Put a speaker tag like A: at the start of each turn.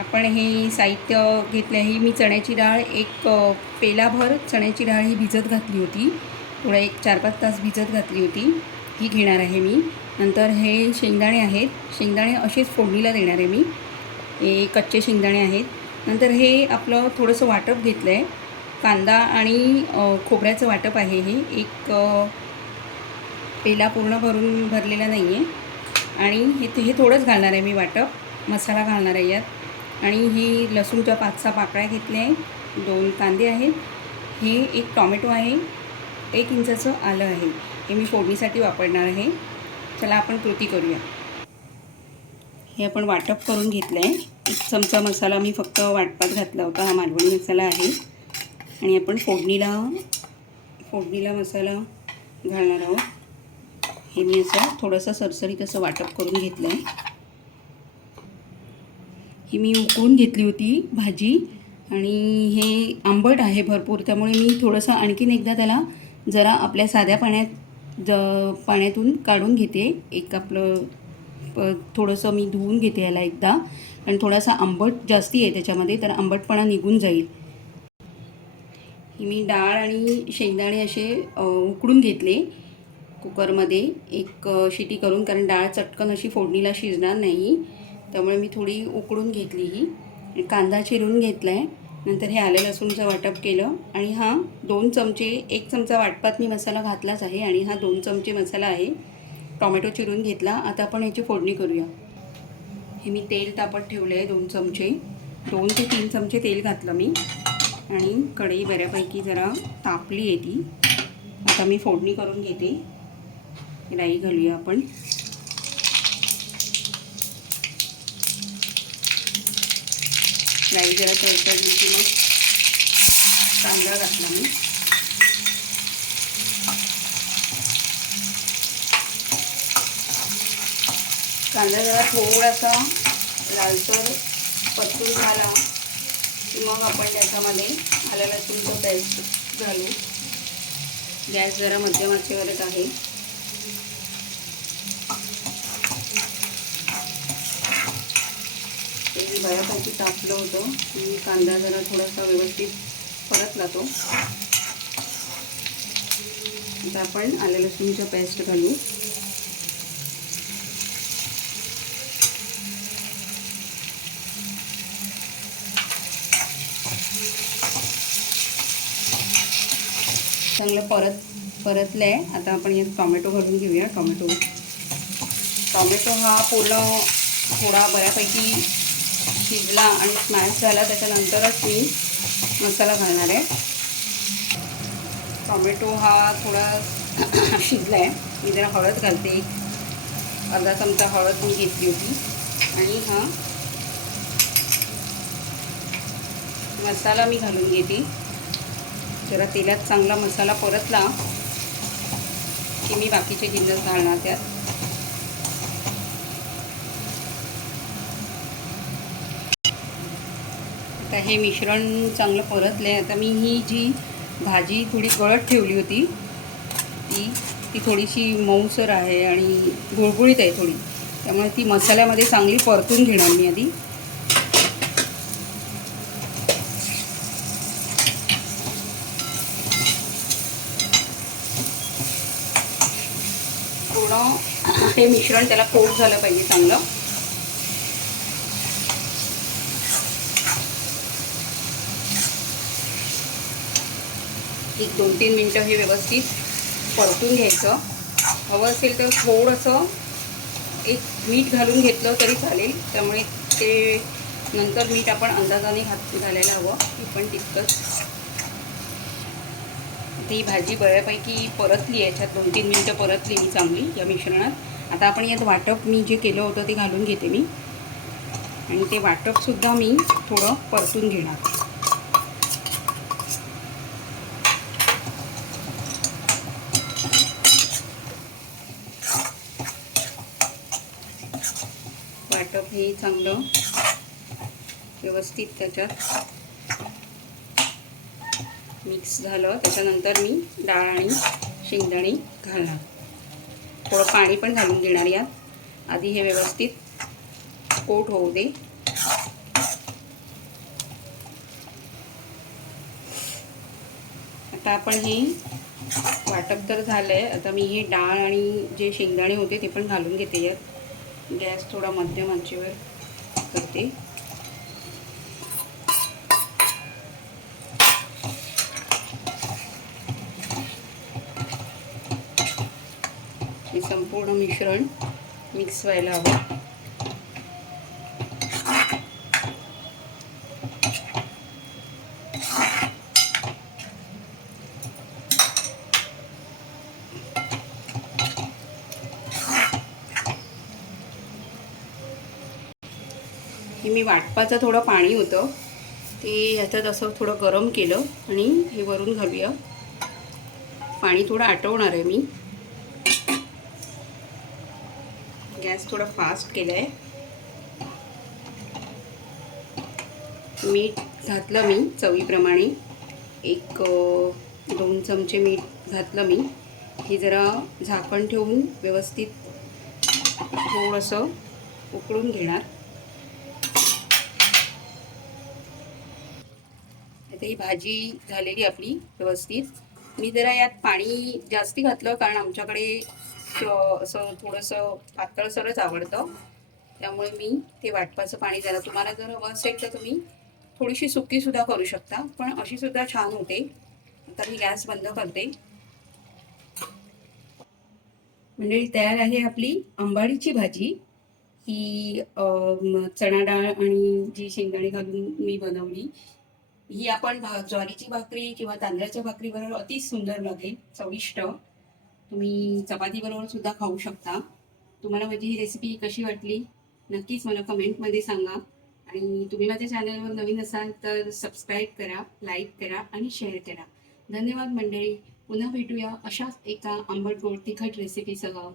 A: आपण हे साहित्य घेतलं ही मी चण्याची डाळ एक पेलाभर चण्याची डाळ ही भिजत घातली होती. थोडा एक चार पाच तास भिजत घातली होती. ही घेणार आहे मी. नंतर हे शेंगदाणे आहेत. शेंगदाणे असेच फोडणीला देणार आहे मी. हे कच्चे शेंगदाणे आहेत. नंतर हे आपलं थोडंसं वाटप घेतलं आहे कांदा आणि खोबऱ्याचं वाटप आहे हे. एक पेला पूर्ण भरून भरलेला नाही आहे आणि हे हे थोडंच घालणार आहे मी वाटप. मसाला घालणार आहे यात. आणि ही लसूणच्या पाच सहा पाकळ्या घेतल्या आहे दोन कांदे आहेत हे एक टॉमॅटो आहे एक इंचाचं आलं आहे हे मी फोडणीसाठी वापरणार आहे. चला आपण कृती करूया. हे आपण वाटप करून घेतलं आहे एक चमचा मसाला मी फक्त वाटपात घातला होता हा मालवणी मसाला आहे. आणि आपण फोडणीला फोडणीला मसाला घालणार आहोत. हे मी असं थोडंसं सरसरीत असं वाटप करून घेतलं आहे ही मी उकळून घेतली होती भाजी आणि हे आंबट आहे भरपूर त्यामुळे मी थोडंसं आणखीन एकदा त्याला जरा आपल्या साध्या पाण्यात ज पाण्यातून काढून घेते. एक आपलं प थोडंसं मी धुवून घेते याला एकदा. कारण थोडासा आंबट जास्ती आहे त्याच्यामध्ये तर आंबटपणा निघून जाईल. ही मी डाळ आणि शेंगदाणे असे उकडून घेतले कुकरमध्ये. एक शिटी करून कारण डाळ चटकन अशी फोडणीला शिजणार नाही. त्यामुळे मी थोडी उकडून घेतली ही. कांदा चिरून घेतला आहे नंतर हे आलं लसूणचं वाटप केलं. आणि हा दोन चमचे एक चमचा वाटपात मी मसाला घातलाच आहे आणि हा दोन चमचे मसाला आहे. टॉमॅटो चिरून घेतला. आता आपण ह्याची फोडणी करूया. हे मी तेल तापत ठेवलं आहे दोन चमचे. दोन ते तीन चमचे तेल घातलं मी. आणि कढई बऱ्यापैकी जरा तापली आहे ती. आता मी फोडणी करून घेते. राई घालूया आपण. राई जरा तडतडली की मग कांदा घातला मी. कांदा जरा थोडासा लालसर परतून झाला की मग आपण त्याच्यामध्ये आलं लसूणचं पेस्ट घालू. गॅस जरा मध्यम आचेवरच आहे. बऱ्यापैकी तापलं होतं की कांदा जरा थोडासा व्यवस्थित परतला तो आता आपण आले लसूणचं पेस्ट घालू. चांगलं परत परतलं आहे आता आपण यात टॉमॅटो घालून घेऊया. टॉमॅटो टॉमॅटो हा पूर्ण थोडा बऱ्यापैकी शिजला आणि स्मॅश झाला त्याच्यानंतरच मी मसाला घालणार आहे. टॉमॅटो हा थोडा शिजला आहे मी जरा हळद घालते. अर्धा चमचा हळद मी घेतली होती. आणि हा मसाला मी घालून घेते. जरा तेलात चांगला मसाला परतला की मी बाकीचे जिन्नस घालणार त्यात. आता हे मिश्रण चांगलं परतले आता मी ही जी भाजी थोडी गळत ठेवली होती ती ती थोडीशी मऊसर आहे आणि गुळगुळीत आहे थोडी. त्यामुळे ती मसाल्यामध्ये चांगली परतून घेणार मी आधी. पूर्ण हे मिश्रण त्याला कोट झालं पाहिजे चांगलं. एक दोन तीन मिनटं हे व्यवस्थित परतून घ्यायचं. हवं असेल तर थोडंसं एक मीठ घालून घेतलं तरी चालेल. त्यामुळे ते नंतर मीठ आपण अंदाजाने घात घालायला हवं. ती पण तितकंच. ती भाजी बऱ्यापैकी परतली याच्यात दोन तीन मिनटं परतली मी चांगली या मिश्रणात. आता आपण यात वाटप मी जे केलं होतं ते घालून घेते मी. आणि ते वाटपसुद्धा मी थोडं परतून घेणार. वाटप हे चांगलं व्यवस्थित त्याच्यात मिक्स झालं. त्याच्यानंतर मी डाळ आणि शेंगदाणी घालणार. थोडं पाणी पण घालून घेणार यात. आधी हे व्यवस्थित कोट होऊ दे. आता आपण हे वाटप तर झालं आहे आता मी हे डाळ आणि जे शेंगदाणे होते ते पण घालून घेते यात. गॅस थोडा मध्यम आचेवर करते. हे संपूर्ण मिश्रण मिक्स व्हायला हवं. हे मी वाटपाचं थोडं पाणी होतं. ते ह्याच्यात असं थोडं गरम केलं आणि हे वरून घालूया. पाणी थोडं आटवणार आहे मी. गॅस थोडा फास्ट केला आहे मीठ घातलं मी चवीप्रमाणे. एक दोन चमचे मीठ घातलं मी. हे जरा झाकण ठेवून व्यवस्थित थोडंसं उकळून घेणार. आता ही भाजी झालेली आपली व्यवस्थित. मी जरा यात पाणी जास्ती घातलं कारण आमच्याकडे असं थोडंसं पातळसरच आवडतं. त्यामुळे मी ते वाटपाचं पाणी जरा तुम्हाला जर हवं असेल तर तुम्ही थोडीशी सुकीसुद्धा करू शकता पण अशी सुद्धा छान होते. आता मी गॅस बंद करते. म्हणजे तयार आहे आपली आंबाडीची भाजी. ही चणा डाळ आणि जी शेंगदाणे घालून मी बनवली ही आपण भा ज्वारीची भाकरी किंवा तांदळाच्या भाकरीबरोबर अति सुंदर लागेल. चविष्ट. तुम्ही चपातीबरोबर सुद्धा खाऊ शकता. तुम्हाला माझी ही रेसिपी कशी वाटली? नक्कीच मला कमेंटमध्ये सांगा. आणि तुम्ही माझ्या चॅनलवर नवीन असाल तर सबस्क्राईब करा लाईक करा आणि शेअर करा. धन्यवाद मंडळी. पुन्हा भेटूया अशाच एका आंबट गोड तिखट रेसिपीसह